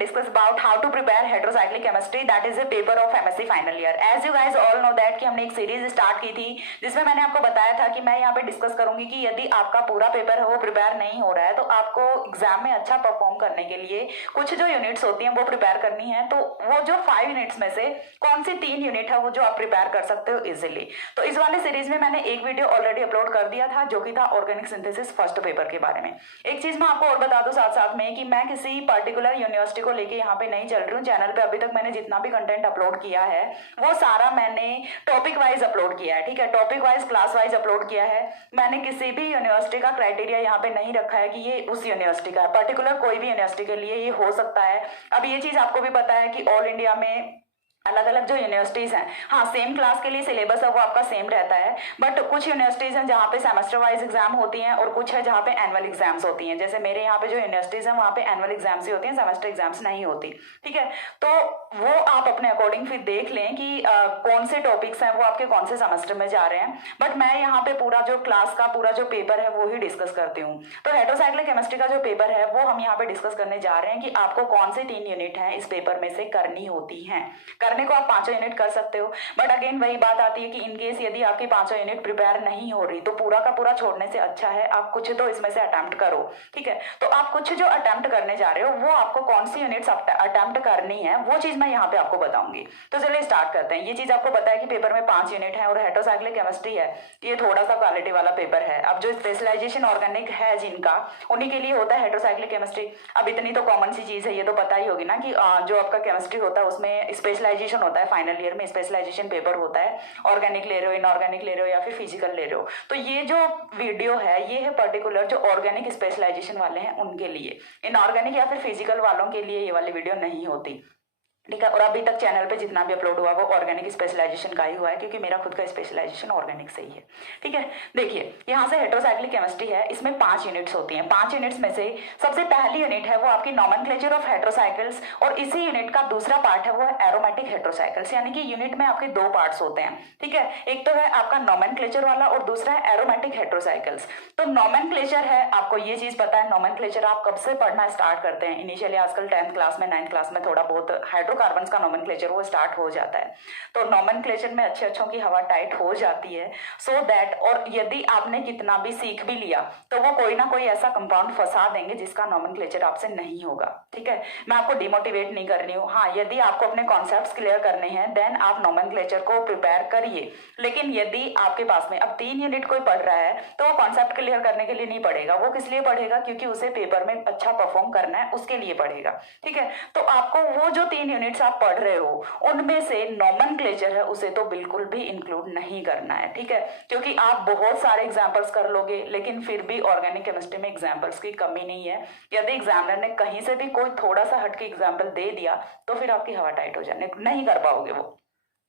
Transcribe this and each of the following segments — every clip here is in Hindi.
discuss about how to prepare heterocyclic chemistry, that is a paper of MSc final year. As you guys all know that कि हमने एक सीरीज स्टार्ट की थी जिसमें मैंने आपको बताया था कि मैं यहाँ पे डिस्कस करूंगी कि यदि आपका पूरा पेपर है वो प्रिपेयर नहीं हो रहा है तो आपको एग्जाम में अच्छा परफॉर्म करने के लिए कुछ जो यूनिट्स होती हैं वो प्रिपेयर करनी है। तो वो जो 5 यूनिट्स में से कौन सी 3 यूनिट है वो जो आप प्रिपेयर कर सकते हो इजिली। तो इस वाले सीरीज में मैंने एक वीडियो ऑलरेडी अपलोड कर दिया था जो कि था ऑर्गेनिक सिंथेसिस फर्स्ट पेपर के बारे में। एक चीज मैं आपको और बता दूं साथ साथ में कि मैं किसी पर्टिकुलर यूनिवर्सिटी को लेके यहाँ पे नहीं चल रही हूँ। चैनल पे अभी तक मैंने जितना भी कंटेंट अपलोड किया है वो सारा मैंने टॉपिक वाइज अपलोड किया है, ठीक है, topic wise class wise upload किया है। मैंने किसी भी यूनिवर्सिटी का क्राइटेरिया यहाँ पे नहीं रखा है कि ये उस यूनिवर्सिटी का है, पर्टिकुलर कोई भी यूनिवर्सिटी के लिए ये हो सकता है। अब ये चीज आपको भी पता है कि ऑल इंडिया में अलग अलग जो यूनिवर्सिटीज हैं, हाँ सेम क्लास के लिए सिलेबस है वो आपका सेम रहता है, बट कुछ यूनिवर्सिटीज हैं जहाँ पे सेमेस्टर वाइज एग्जाम होती हैं और कुछ है जहाँ पे एनुअल एग्जाम्स होती हैं। जैसे मेरे यहाँ पे जो यूनिवर्सिटीज हैं वहाँ पे एनुअल एग्जाम्स ही होती हैं, सेमेस्टर एग्जाम्स नहीं होती, ठीक है। तो वो आप अपने अकॉर्डिंग फिर देख लें कि कौन से टॉपिक्स हैं वो आपके कौन से सेमेस्टर में जा रहे हैं। बट मैं यहाँ पे पूरा जो क्लास का पूरा जो पेपर है वो ही डिस्कस करती हूँ। तो हेटेरोसाइक्लिक केमिस्ट्री का जो पेपर है वो हम यहाँ पे डिस्कस करने जा रहे हैं कि आपको कौन से 3 यूनिट है इस पेपर में से करनी होती है। करने को आप 5 यूनिट कर सकते हो, बट अगेन वही बात आती है कि इनकेस यदि आपकी 5 यूनिट प्रिपेयर नहीं हो रही तो पूरा का पूरा छोड़ने से अच्छा है आप कुछ तो इसमें से अटेम्प्ट करो, ठीक है। तो आप कुछ जो अटेम्प्ट करने जा रहे हो वो आपको कौन सी यूनिट्स अटेम्प्ट करनी है वो चीज मैं यहाँ पे आपको बताऊंगी। तो चलिए स्टार्ट करते हैं। ये चीज आपको पता है कि पेपर में 5 यूनिट है और हेटेरोसाइक्लिक केमिस्ट्री है, ये थोड़ा सा क्वालिटी वाला पेपर है। अब जो स्पेशलाइजेशन ऑर्गेनिक है जिनका, उन्हीं के लिए होता है हेटेरोसाइक्लिक केमिस्ट्री। अब इतनी तो कॉमन सी चीज है, ये तो पता ही होगी ना कि जो आपका केमिस्ट्री होता है उसमें स्पेशलाइजेशन होता है। फाइनल ईयर में स्पेशलाइजेशन पेपर होता है, ऑर्गेनिक ले रहे हो, इनऑर्गेनिक ले रहे हो या फिर फिजिकल ले रहे हो। तो ये जो वीडियो है ये है पर्टिकुलर जो ऑर्गेनिक स्पेशलाइजेशन वाले हैं उनके लिए, इनऑर्गेनिक या फिर फिजिकल वालों के लिए ये वाली वीडियो नहीं होती, ठीक है। और अभी तक चैनल पे जितना भी अपलोड हुआ वो ऑर्गेनिक स्पेशलाइजेशन का ही हुआ है क्योंकि मेरा खुद का स्पेशलाइजेशन ऑर्गेनिक से ही है, ठीक है। देखिए यहाँ से हेटेरोसाइक्लिक केमिस्ट्री है, इसमें 5 यूनिट्स होती हैं। 5 यूनिट्स में से सबसे पहली यूनिट है वो आपकी नॉमेनक्लेचर ऑफ हेटेरोसाइकल्स, और इसी यूनिट का दूसरा पार्ट है वो है एरोमेटिक हेटेरोसाइकल्स। यानी कि यूनिट में आपके 2 पार्ट्स होते हैं, ठीक है। एक तो है आपका नॉमेनक्लेचर वाला और दूसरा है एरोमेटिक हेटेरोसाइकल्स। तो नॉमेनक्लेचर है, आपको ये चीज पता है नॉमेनक्लेचर आप कब से पढ़ना स्टार्ट करते हैं। इनिशियली आजकल 10th क्लास में 9th क्लास में थोड़ा बहुत हाइड्रोकार्बन का नॉमेनक्लेचर वो स्टार्ट हो जाता है। तो नॉमेनक्लेचर में अच्छे अच्छों की हवा टाइट हो जाती है सो दैट, और यदि आपने कितना भी सीख भी लिया तो वो कोई ना कोई ऐसा कंपाउंड फंसा देंगे जिसका नॉमेनक्लेचर आपसे नहीं होगा, ठीक है। मैं आपको डिमोटिवेट नहीं कर रही हूँ, हाँ यदि आपको अपने कॉन्सेप्ट्स क्लियर करने हैं देन आप नॉमेनक्लेचर को प्रिपेयर करिए। लेकिन यदि आपके पास में अब 3 यूनिट कोई पढ़ रहा है तो वो कॉन्सेप्ट क्लियर करने के लिए नहीं पढ़ेगा, वो किस लिए पढ़ेगा, क्योंकि उसे पेपर में अच्छा परफॉर्म करना है उसके लिए पढ़ेगा, ठीक है। तो आपको वो जो 3 यूनिट्स आप पढ़ रहे हो उनमें से नॉमेनक्लेचर है उसे तो बिल्कुल भी इंक्लूड नहीं करना है, ठीक है। क्योंकि आप बहुत सारे एग्जांपल्स कर लोगे लेकिन फिर भी ऑर्गेनिक केमिस्ट्री में एग्जांपल्स की कमी नहीं है। यदि एग्जामिनर ने कहीं से भी कोई थोड़ा सा हटके एग्जांपल दे दिया तो फिर आपकी हवा टाइट हो जाने, नहीं कर पाओगे वो,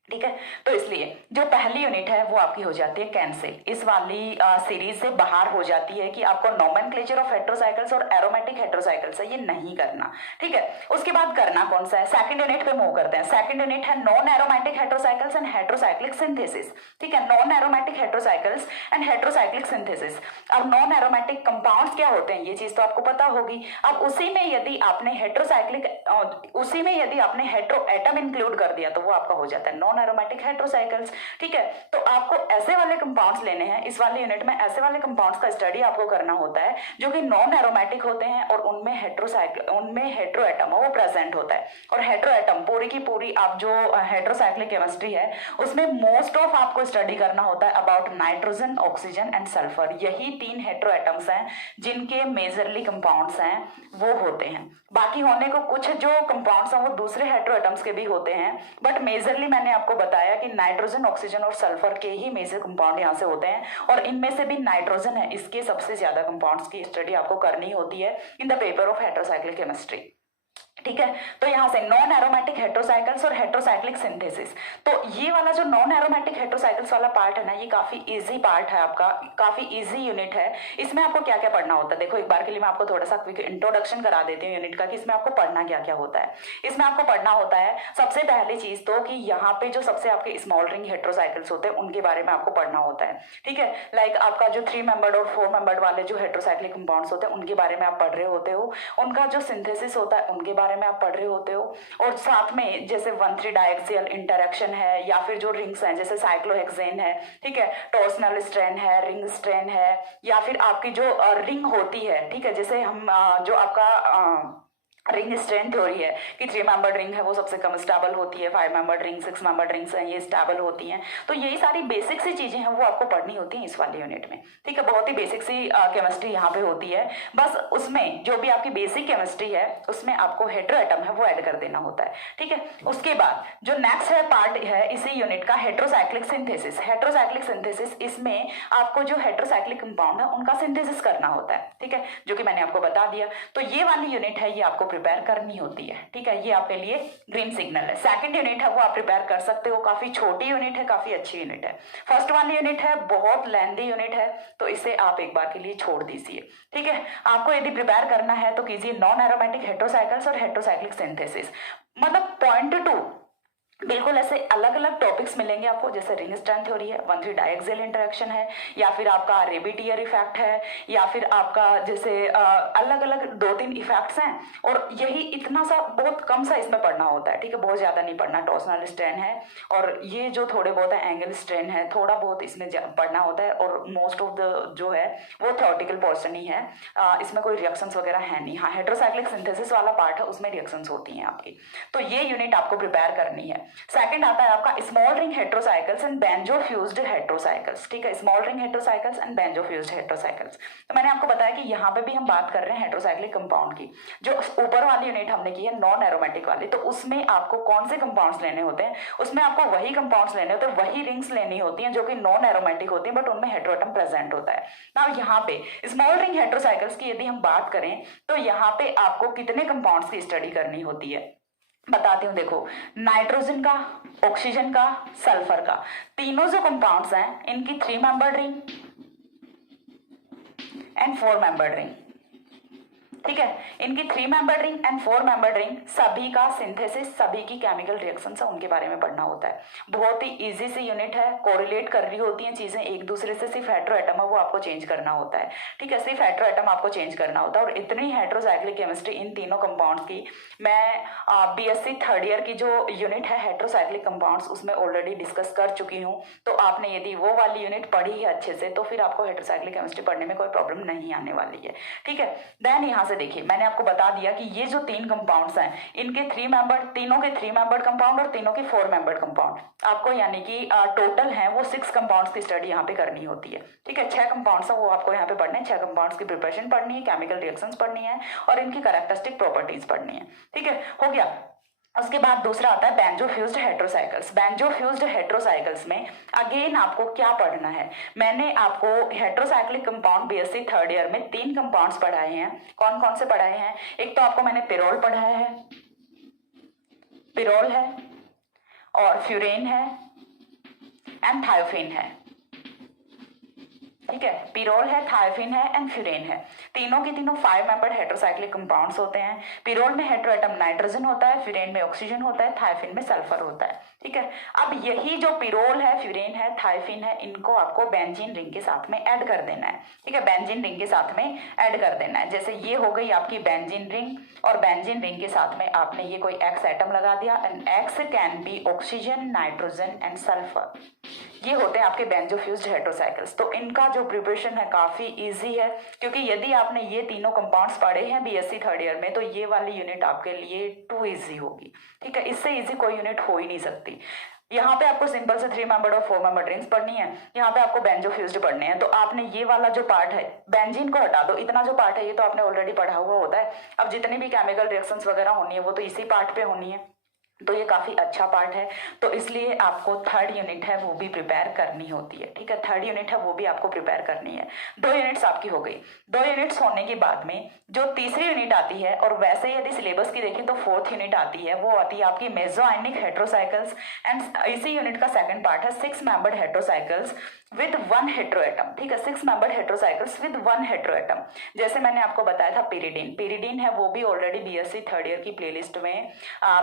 ठीक है। तो इसलिए जो पहली यूनिट है वो आपकी हो जाती है कैंसिल, इस वाली सीरीज से बाहर हो जाती है कि आपको नॉमेनक्लेचर ऑफ हेटेरोसाइकल्स और एरोमेटिक हेटेरोसाइकल्स है ये नहीं करना, ठीक है। उसके बाद करना कौन सा है, सेकंड यूनिट पे मूव करते हैं। सेकंड यूनिट है non aromatic heterocycles and heterocyclic synthesis, ठीक है। Non aromatic heterocycles and heterocyclic synthesis. अब नॉन एरोमेटिक कंपाउंड्स क्या होते हैं ये चीज तो आपको पता होगी। अब उसी में यदि आपने हेटेरो एटम इंक्लूड कर दिया तो वो आपका हो जाता है नॉन एरोमेटिक हेटेरोसाइकल्स, ठीक है। तो आपको ऐसे वाले कंपाउंड्स लेने हैं, इस वाले यूनिट में ऐसे वाले कंपाउंड्स का स्टडी आपको करना होता है जो कि नॉन एरोमेटिक होते हैं और उनमें हेटेरो एटम वो प्रेजेंट होता है। और हेटेरो एटम पूरी की पूरी आप जो हेटेरोसाइक्लिक केमिस्ट्री है उसमें मोस्ट ऑफ आपको स्टडी करना होता है about nitrogen, oxygen and sulphur. यही 3 हेटेरो एटम्स हैं जिनके मेजरली कंपाउंड्स हैं वो होते हैं। बाकी होने को कुछ जो कंपाउंड्स हैं वो दूसरे हेटेरो एटम्स के भी होते हैं, बट मेजरली मैंने आपको बताया कि नाइट्रोजन, ऑक्सीजन और सल्फर के ही मेजर कंपाउंड यहाँ से होते हैं। और इनमें से भी नाइट्रोजन है, इसके सबसे ज्यादा कंपाउंड्स की स्टडी आपको करनी होती है in the paper of heterocyclic chemistry, ठीक है। तो यहां से नॉन एरोमेटिक हेटेरोसाइकल्स और हेटेरोसाइक्लिक सिंथेसिस। तो ये वाला जो नॉन एरोमेटिक हेटेरोसाइकल्स वाला पार्ट है ना ये काफी इजी पार्ट है आपका, काफी इजी यूनिट है। इसमें आपको क्या क्या पढ़ना होता है, देखो एक बार के लिए मैं आपको थोड़ा सा क्विक इंट्रोडक्शन करा देती हूँ यूनिट का कि इसमें आपको पढ़ना क्या क्या होता है। इसमें आपको पढ़ना होता है सबसे पहली चीज तो कि यहाँ पे जो सबसे आपके स्मॉल रिंग हेटेरोसाइकल्स होते हैं उनके बारे में आपको पढ़ना होता है, ठीक है। लाइक आपका जो 3 मेंबर्ड और 4 मेंबर्ड वाले जो हेटेरोसाइक्लिक कंपाउंड्स होते हैं उनके बारे में आप पढ़ रहे होते हो, उनका जो सिंथेसिस होता है उनके बारे में आप पढ़ रहे होते हो, और साथ में जैसे 1,3 डायक्सियल इंटरेक्शन है, या फिर जो रिंग्स हैं जैसे साइक्लोहेक्सेन है, ठीक है, टॉर्सनल स्ट्रेन है, रिंग स्ट्रेन है, या फिर आपकी जो रिंग होती है, ठीक है, जैसे हम जो आपका रिंग स्ट्रेन थ्योरी है कि 3 मेंबर्ड रिंग है वो सबसे कम स्टेबल होती है, 5 मेंबर्ड रिंग, 6 मेंबर्ड रिंग्स हैं ये स्टेबल होती हैं। तो यही सारी बेसिक सी चीजें हैं वो आपको पढ़नी होती हैं इस वाले यूनिट में, ठीक है। बहुत ही बेसिक सी केमिस्ट्री यहाँ पे होती है, बस उसमें जो भी आपकी बेसिक केमिस्ट्री है उसमें आपको हेटेरो एटम है वो ऐड कर देना होता है, ठीक है। उसके बाद जो नेक्स्ट है पार्ट है इसी यूनिट का हेटेरोसाइक्लिक सिंथेसिस। हेटेरोसाइक्लिक सिंथेसिस, इसमें आपको जो हेटेरोसाइक्लिक कंपाउंड है उनका सिंथेसिस करना होता है, ठीक है, जो कि मैंने आपको बता दिया। तो ये वाली यूनिट है ये आपको प्रिपेयर करनी होती है, ठीक है, ये आपके लिए ग्रीन सिग्नल है। सेकंड यूनिट है वो आप प्रिपेयर कर सकते हो, काफी छोटी यूनिट है, काफी अच्छी यूनिट है। फर्स्ट वाली यूनिट है बहुत लेंथी यूनिट है, तो इसे आप एक बार के लिए छोड़ दीजिए, ठीक है। आपको यदि प्रिपेयर करना है तो कीजिए नॉन एरोमेटिक हेटेरोसाइकल्स और हेटेरोसाइक्लिक सिंथेसिस। मतलब पॉइंट टू बिल्कुल ऐसे अलग अलग टॉपिक्स मिलेंगे आपको, जैसे रिंग स्ट्रेन थ्योरी है, 1,3 डायक्सियल इंटरेक्शन है, या फिर आपका रेबिटियर इफेक्ट है, या फिर आपका जैसे अलग अलग 2-3 इफेक्ट्स हैं, और यही इतना सा बहुत कम सा इसमें पढ़ना होता है, ठीक है, बहुत ज्यादा नहीं पढ़ना। टॉर्सनल स्ट्रेन है और ये जो थोड़े बहुत है एंगल स्ट्रेन है, थोड़ा बहुत इसमें पढ़ना होता है, और मोस्ट ऑफ द जो है वो थ्योरेटिकल पोर्शन ही है, इसमें कोई रिएक्शंस वगैरह है नहीं। हाँ, हेटेरोसाइक्लिक सिंथेसिस वाला पार्ट है उसमें रिएक्शंस होती हैं आपकी, तो ये यूनिट आपको प्रिपेयर करनी है। सेकंड आता है आपका small ring heterocycles and benzo fused heterocycles, ठीक है, small ring heterocycles and benzo fused heterocycles. तो मैंने आपको बताया कि यहाँ पे भी हम बात कर रहे हैं हेटेरोसाइक्लिक कंपाउंड की। जो ऊपर वाली यूनिट हमने की है नॉन एरोमेटिक वाली, तो उसमें आपको कौन से कंपाउंड्स लेने होते हैं, उसमें आपको वही कंपाउंड्स लेने होते हैं, वही रिंग्स लेनी होती हैं जो कि नॉन एरोमेटिक होती हैं, बट उनमें हेटेरोएटम प्रेजेंट होता है ना। यहाँ पे स्मॉल रिंग हेटेरोसाइकल्स की यदि हम बात करें तो यहाँ पे आपको कितने कंपाउंड्स की स्टडी करनी होती है बताती हूँ। देखो, नाइट्रोजन का, ऑक्सीजन का, सल्फर का, तीनों जो कंपाउंड्स हैं इनकी 3 membered ring and 4 membered ring, ठीक है, इनकी 3 membered ring and 4 membered ring, सभी का सिंथेसिस, सभी की केमिकल रिएक्शंस है उनके बारे में पढ़ना होता है। बहुत ही इजी सी यूनिट है, कोरिलेट कर रही होती हैं चीजें एक दूसरे से, सिर्फ हेटेरो एटम है वो आपको चेंज करना होता है, ठीक है, सिर्फ हेटेरो एटम आपको चेंज करना होता है। और इतनी हेटेरोसाइक्लिक केमिस्ट्री इन तीनों कंपाउंड्स की मैं बीएससी थर्ड ईयर की जो यूनिट है हेटेरोसाइक्लिक कंपाउंड्स उसमें ऑलरेडी डिस्कस कर चुकी हूँ। तो आपने यदि वो वाली यूनिट पढ़ी है अच्छे से तो फिर आपको हेटेरोसाइक्लिक केमिस्ट्री पढ़ने में कोई प्रॉब्लम नहीं आने वाली है, ठीक है। देन यहाँ से देखिए, मैंने आपको बता दिया कि ये जो 3 कंपाउंड्स हैं इनके 3 मेंबर्ड, तीनों के 3 मेंबर्ड कंपाउंड और तीनों के 4 मेंबर्ड कंपाउंड, आपको यानी कि टोटल है वो 6 कंपाउंड्स की स्टडी यहाँ पे करनी होती है, ठीक है। 6 कंपाउंड्स है वो आपको यहाँ पे पढ़ने हैं, 6 कंपाउंड्स की प्रिपरेशन पढ़नी है, केमिकल रिएक्शंस पढ़नी है और इनकी कैरेक्टरिस्टिक प्रॉपर्टीज पढ़नी है, ठीक है, हो गया। उसके बाद दूसरा आता है बेंजो फ्यूज्ड हेटेरोसाइकल्स। बेंजो फ्यूज्ड हेटेरोसाइकल्स में अगेन आपको क्या पढ़ना है, मैंने आपको heterocyclic compound BSc third year में 3 कंपाउंड्स पढ़ाए हैं। कौन कौन से पढ़ाए हैं? एक तो आपको मैंने पिरोल पढ़ाया है, पिरोल है और फ्यूरेन है एंड थायोफिन है, ठीक है, पिरोल है, थायोफिन है एंड फ्यूरेन है। तीनों के तीनों 5 मेंबर्ड हेटेरोसाइक्लिक कंपाउंड्स होते हैं। पिरोल में हेटेरोएटम नाइट्रोजन होता है, फ्यूरेन में ऑक्सीजन होता है, थायोफिन में सल्फर होता है, ठीक है। अब यही जो पिरोल है, फ्यूरेन है, थायोफिन है, इनको आपको बेंजीन रिंग के साथ में ऐड कर देना है, ठीक है, बेंजीन रिंग के साथ में ऐड कर देना है। जैसे ये हो गई आपकी बेंजीन रिंग, और बेंजीन रिंग के साथ में आपने ये कोई एक्स एटम लगा दिया, and x can be oxygen, nitrogen and sulphur. ये होते हैं आपके बेंजो फ्यूज्ड हेटेरोसाइकल्स। तो इनका जो प्रिपरेशन है काफी इजी है, क्योंकि यदि आपने ये तीनों कंपाउंड्स पढ़े हैं बीएससी थर्ड ईयर में तो ये वाली यूनिट आपके लिए टू इजी होगी, ठीक है, इससे इजी कोई यूनिट हो ही नहीं सकती। यहाँ पे आपको सिंपल से 3 मेंबर्ड और 4 मेंबर्ड रिंग्स पढ़नी है, यहाँ पे आपको बेंजो फ्यूज्ड पढ़ने हैं। तो आपने ये वाला जो पार्ट है, बेंजीन को हटा दो, इतना जो पार्ट है ये तो आपने ऑलरेडी पढ़ा हुआ होता है। अब जितनी भी केमिकल रिएक्शंस वगैरह होनी है वो तो इसी पार्ट पे होनी है, तो ये काफी अच्छा पार्ट है। तो इसलिए आपको थर्ड यूनिट है वो भी प्रिपेयर करनी होती है, ठीक है, थर्ड यूनिट है वो भी आपको प्रिपेयर करनी है। 2 यूनिट्स आपकी हो गई। 2 यूनिट्स होने के बाद में जो तीसरी यूनिट आती है, और वैसे यदि सिलेबस की देखें तो 4th यूनिट आती है, वो आती है आपकी मेसोआयनिक हेटेरोसाइकल्स। एंड इसी यूनिट का सेकंड पार्ट है 6 मेंबर्ड हेटेरोसाइकल्स विद वन हेट्रोएटम, ठीक है, 6 मेंबर्ड हेट्रोसाइकिल्स विद वन हेट्रोएटम। जैसे मैंने आपको बताया था पिरिडीन, पिरिडीन है वो भी ऑलरेडी बीएससी थर्ड ईयर की प्लेलिस्ट में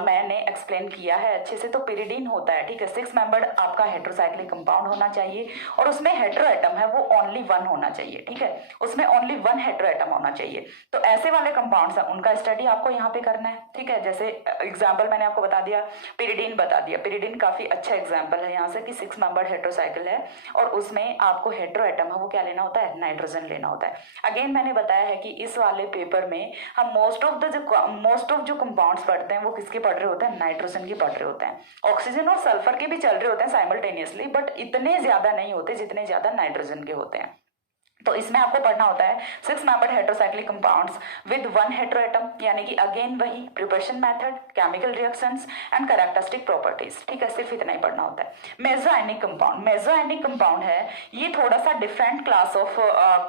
मैंने एक्सप्लेन किया है अच्छे से। तो पिरिडीन होता है, ठीक है, 6 मेंबर्ड आपका हेट्रोसाइक्लिक कंपाउंड होना चाहिए और उसमें हेट्रोएटम है वो ओनली वन होना चाहिए, ठीक है, उसमें ओनली वन हेट्रोएटम होना चाहिए। तो ऐसे वाले कंपाउंड्स हैं उनका स्टडी आपको यहाँ पे करना है, ठीक है। जैसे एग्जाम्पल मैंने आपको बता दिया, पिरिडीन बता दिया, पिरिडीन काफी अच्छा एग्जाम्पल है यहाँ से कि 6 मेंबर्ड हेट्रोसाइकिल है और उसमें आपको हेट्रोएटम है वो क्या लेना होता है, नाइट्रोजन लेना होता है। अगेन मैंने बताया है कि इस वाले पेपर में हम मोस्ट ऑफ जो कंपाउंड्स पढ़ते हैं वो किसके पढ़ रहे होते हैं, नाइट्रोजन के पढ़ रहे होते हैं। ऑक्सीजन और सल्फर के भी चल रहे होते हैं साइमल्टेनियसली, बट इतने ज्यादा नहीं होते जितने ज्यादा नाइट्रोजन के होते हैं। तो इसमें आपको पढ़ना होता है 6 membered heterocyclic compounds with one heteroatom, यानी कि अगेन वही preparation method, chemical reactions and characteristic properties, ठीक है, सिर्फ इतना ही पढ़ना होता है। मेसोआयनिक कंपाउंड, मेसोआयनिक कंपाउंड है ये थोड़ा सा डिफरेंट क्लास ऑफ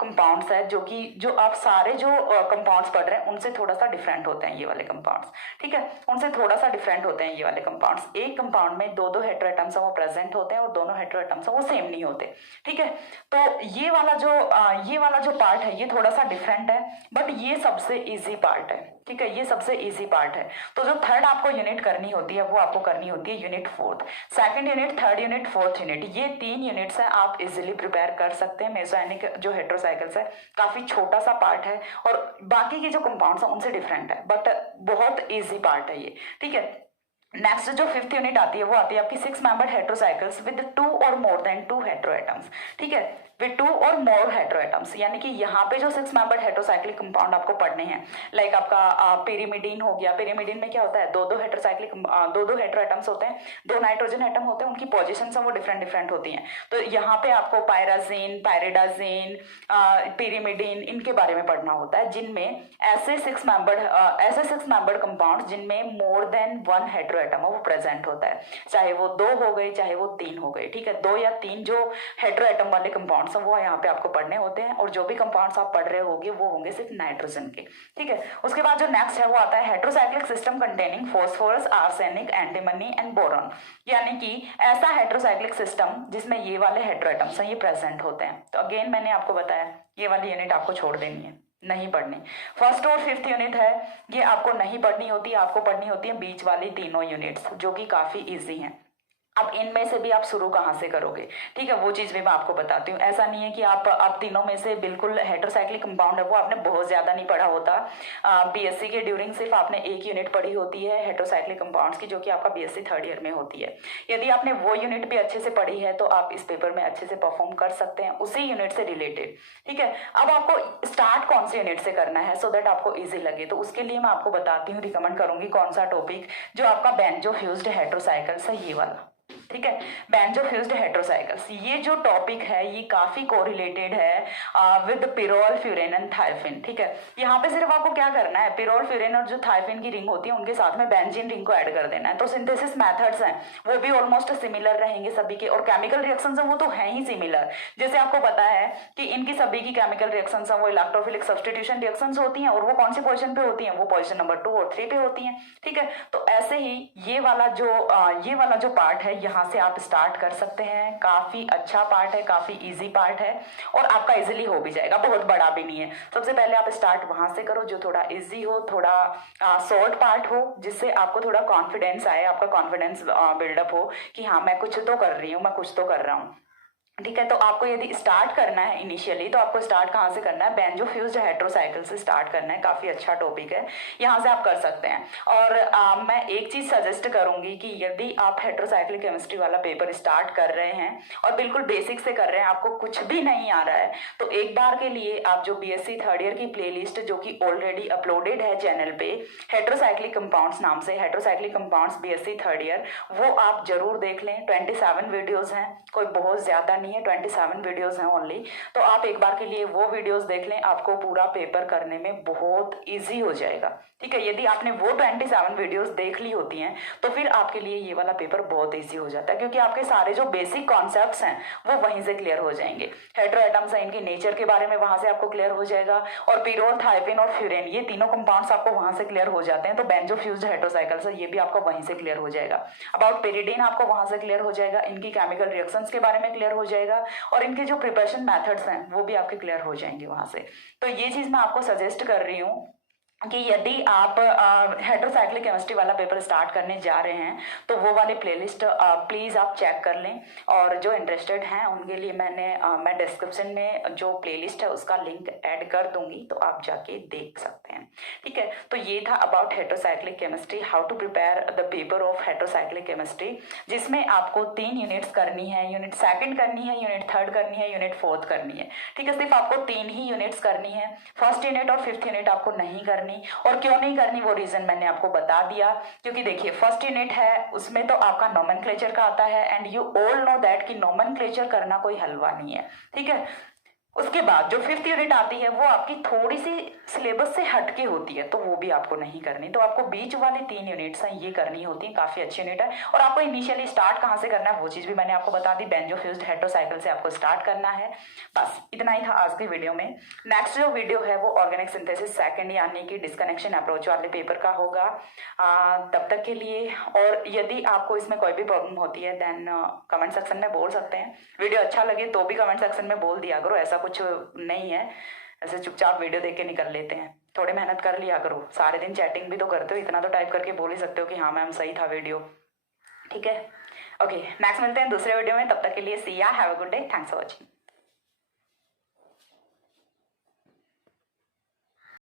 कंपाउंड्स है, जो कि जो आप सारे जो कंपाउंड्स पढ़ रहे हैं उनसे थोड़ा सा डिफरेंट होते हैं ये वाले कंपाउंड्स, ठीक है, उनसे थोड़ा सा डिफरेंट होते हैं ये वाले कंपाउंड्स। एक कंपाउंड में दो दो हेट्रोएटम्स वो प्रेजेंट होते हैं और दोनों हेट्रोएटम्स वो सेम नहीं होते, ठीक है। तो ये वाला जो पार्ट है ये थोड़ा सा डिफरेंट है, बट ये सबसे इजी पार्ट है, ठीक है, ये सबसे इजी पार्ट है। तो जो थर्ड आपको यूनिट करनी होती है वो आपको करनी होती है unit fourth, second unit, third unit, fourth unit, ये 3 यूनिट्स हैं, आप इजीली प्रिपेयर कर सकते हैं। मेसोआयनिक जो हेट्रोसाइकिल्स है काफी छोटा सा पार्ट है और बाकी के जो कंपाउंड्स हैं उनसे डिफरेंट है, बट बहुत ईजी पार्ट है ये, ठीक है। नेक्स्ट जो 5th यूनिट आती है वो आती है आपकी 6 मेंबर्ड हेट्रोसाइकिल्स विद 2 और मोर देन 2 हेट्रोएटम्स, ठीक है, विद 2 और मोर हेट्रोएटम्स, यानी कि यहाँ पे जो 6 मेंबर्ड हेट्रोसाइक्लिक कंपाउंड आपको पढ़ने हैं, लाइक आपका पिरिमिडीन हो गया। पिरिमिडीन में क्या होता है, दो दो हेट्रोएटम्स होते हैं, 2 नाइट्रोजन एटम होते हैं, उनकी पोजिशन वो डिफरेंट होती हैं। तो यहाँ पे आपको पायराजीन, पायरिडाजीन, पिरिमिडीन, इनके बारे में पढ़ना होता है, जिनमें ऐसे 6 मेंबर्ड कंपाउंड जिनमें मोर देन 1 हेट्रोएटम वो प्रेजेंट होता है, चाहे वो 2 हो गए चाहे वो 3 हो गए, ठीक है। 2 या 3 जो हेट्रोएटम वाले कंपाउंड वो यहाँ पे आपको पढ़ने होते हैं और जो भी कंपाउंड्स आप पढ़ रहे होंगे वो होंगे सिर्फ नाइट्रोजन के, ठीक है। उसके बाद जो नेक्स्ट है वो आता है heterocyclic system containing phosphorus, arsenic, antimony and boron, यानी कि ऐसा हेट्रोसाइक्लिक सिस्टम जिसमें ये वाले हेट्रोएटम्स हैं ये प्रेजेंट होते हैं। तो अगेन मैंने आपको बताया ये वाली यूनिट आपको छोड़ देनी है, नहीं पढ़नी। फर्स्ट और 5th यूनिट है ये आपको नहीं पढ़नी होती, आपको पढ़नी होती है बीच वाली तीनों यूनिट्स जो कि काफी ईजी हैं। अब इनमें से भी आप शुरू कहाँ से करोगे, ठीक है, वो चीज भी मैं आपको बताती हूँ। ऐसा नहीं है कि आप तीनों में से बिल्कुल हेट्रोसाइक्लिक कंपाउंड है वो आपने बहुत ज्यादा नहीं पढ़ा होता। बीएससी के ड्यूरिंग सिर्फ आपने एक यूनिट पढ़ी होती है हेट्रोसाइक्लिक कंपाउंड्स की, जो कि आपका बीएससी थर्ड ईयर में होती है। यदि आपने वो यूनिट भी अच्छे से पढ़ी है तो आप इस पेपर में अच्छे से परफॉर्म कर सकते हैं उसी यूनिट से रिलेटेड, ठीक है। अब आपको स्टार्ट कौन से यूनिट से करना है सो दैट आपको ईजी लगे, तो उसके लिए मैं आपको बताती हूँ, रिकमेंड करूंगी कौन सा टॉपिक, जो आपका बेंजो फ्यूज्ड हेट्रोसाइकिल्स है ये वाला, ठीक है, बेंजो फ्यूज्ड हेट्रोसाइकिल्स। ये जो टॉपिक है ये काफी कोरिलेटेड है विद पिरोल, फ्यूरेन एंड थायफिन, ठीक है। यहाँ पे सिर्फ आपको क्या करना है, पिरोल, फ्यूरेन और जो थायफिन की रिंग होती है उनके साथ में बेंजीन रिंग को ऐड कर देना है। तो सिंथेसिस मेथड्स हैं वो भी ऑलमोस्ट सिमिलर रहेंगे सभी के, और केमिकल रिएक्शंस हैं वो तो हैं ही सिमिलर। जैसे आपको पता है कि इनकी सभी की केमिकल रिएक्शंस हैं वो इलेक्ट्रोफिलिक सब्स्टिट्यूशन रिएक्शंस होती हैं, और वो कौन सी पोजीशन पे होती हैं, वो पोजीशन नंबर 2 और 3 पे होती हैं, ठीक है। तो ऐसे ही ये वाला जो पार्ट है यहाँ से आप स्टार्ट कर सकते हैं। काफी अच्छा पार्ट है, काफी इजी पार्ट है और आपका इजीली हो भी जाएगा, बहुत बड़ा भी नहीं है। सबसे पहले आप स्टार्ट वहां से करो जो थोड़ा इजी हो, थोड़ा शॉर्ट पार्ट हो, जिससे आपको थोड़ा कॉन्फिडेंस आए, आपका कॉन्फिडेंस बिल्डअप हो कि हाँ मैं कुछ तो कर रही हूँ, मैं कुछ तो कर रहा हूँ, ठीक है। तो आपको यदि स्टार्ट करना है इनिशियली तो आपको स्टार्ट कहाँ से करना है, बेंजो फ्यूज्ड हेट्रोसाइकिल से स्टार्ट करना है। काफी अच्छा टॉपिक है, यहाँ से आप कर सकते हैं। और मैं एक चीज सजेस्ट करूंगी कि यदि आप हेट्रोसाइक्लिक केमिस्ट्री वाला पेपर स्टार्ट कर रहे हैं और बिल्कुल बेसिक से कर रहे हैं, आपको कुछ भी नहीं आ रहा है, तो एक बार के लिए आप जो बीएससी थर्ड ईयर की प्लेलिस्ट जो कि ऑलरेडी अपलोडेड है चैनल पे, हेट्रोसाइक्लिक कंपाउंड्स नाम से, heterocyclic compounds BSc third year, वो आप जरूर देख लें। 27 वीडियोज हैं, कोई बहुत ज्यादा नहीं है, 27 वीडियोस हैं ओनली। तो आप एक बार के लिए वो वीडियोस देख लें, आपको पूरा पेपर करने में बहुत इजी हो जाएगा, ठीक है। यदि आपने वो 27 वीडियोस देख ली होती हैं तो फिर आपके लिए ये वाला पेपर बहुत इजी हो जाता है, क्योंकि आपके सारे जो बेसिक कॉन्सेप्ट्स हैं वो वहीं से क्लियर हो जाएंगे। हेट्रोएटम्स हैं, इनके नेचर के बारे में वहां से आपको क्लियर हो जाएगा, और पिरोल, थायफिन और फ्यूरेन, ये तीनों कंपाउंड्स आपको वहां से क्लियर हो जाते हैं। तो बेंजो फ्यूज्ड हेट्रोसाइकिल्स है, ये भी आपको वहीं से क्लियर हो जाएगा। अबाउट पिरिडीन आपको वहां से क्लियर हो जाएगा, इनकी केमिकल रिएक्शंस के बारे में क्लियर हो जाएगा और इनके जो प्रिपरेशन मेथड्स हैं वो भी आपके क्लियर हो जाएंगे वहां से। तो ये चीज मैं आपको सजेस्ट कर रही हूँ कि यदि आप हेट्रोसाइक्लिक केमिस्ट्री वाला पेपर स्टार्ट करने जा रहे हैं तो वो वाले प्लेलिस्ट प्लीज़ आप चेक कर लें। और जो इंटरेस्टेड हैं उनके लिए मैं डिस्क्रिप्शन में जो प्लेलिस्ट है उसका लिंक ऐड कर दूंगी, तो आप जाके देख सकते हैं। ठीक है, तो ये था about heterocyclic chemistry, how to prepare the paper of heterocyclic chemistry, जिसमें आपको 3 यूनिट्स करनी है। यूनिट सेकंड करनी है, यूनिट थर्ड करनी है, यूनिट फोर्थ करनी है। ठीक है, सिर्फ आपको 3 ही यूनिट्स करनी है। फर्स्ट यूनिट और फिफ्थ यूनिट आपको नहीं करनी। और क्यों नहीं करनी वो रीजन मैंने आपको बता दिया, क्योंकि देखिए फर्स्ट यूनिट है उसमें तो आपका नोमेनक्लेचर का आता है and you all know that कि नोमेनक्लेचर करना कोई हलवा नहीं है। ठीक है, उसके बाद जो फिफ्थ यूनिट आती है वो आपकी थोड़ी सी सिलेबस से हटके होती है, तो वो भी आपको नहीं करनी। तो आपको बीच वाली 3 यूनिट्स हैं ये करनी होती हैं, काफी अच्छी यूनिट है। और आपको इनिशियली स्टार्ट कहाँ से करना है वो चीज भी मैंने आपको बता दी, बेंजोफ्यूज्ड हेट्रोसाइकिल से आपको स्टार्ट करना है। बस इतना ही था आज की वीडियो में। नेक्स्ट जो वीडियो है वो ऑर्गेनिक सिंथेसिस सेकंड यानी कि डिस्कनेक्शन अप्रोच वाले पेपर का होगा। तब तक के लिए, और यदि आपको इसमें कोई भी प्रॉब्लम होती है देन कमेंट सेक्शन में बोल सकते हैं। वीडियो अच्छा लगे तो भी कमेंट सेक्शन में बोल दिया करो, ऐसा कुछ नहीं है ऐसे चुपचाप वीडियो देख के निकल लेते हैं। थोड़ी मेहनत कर लिया करो, सारे दिन चैटिंग भी तो करते हो, इतना तो टाइप करके बोल ही सकते हो कि हाँ मैम सही था वीडियो। ठीक है, ओके नेक्स्ट मिलते हैं दूसरे वीडियो में, तब तक के लिए सी या, have a good day, thanks for watching.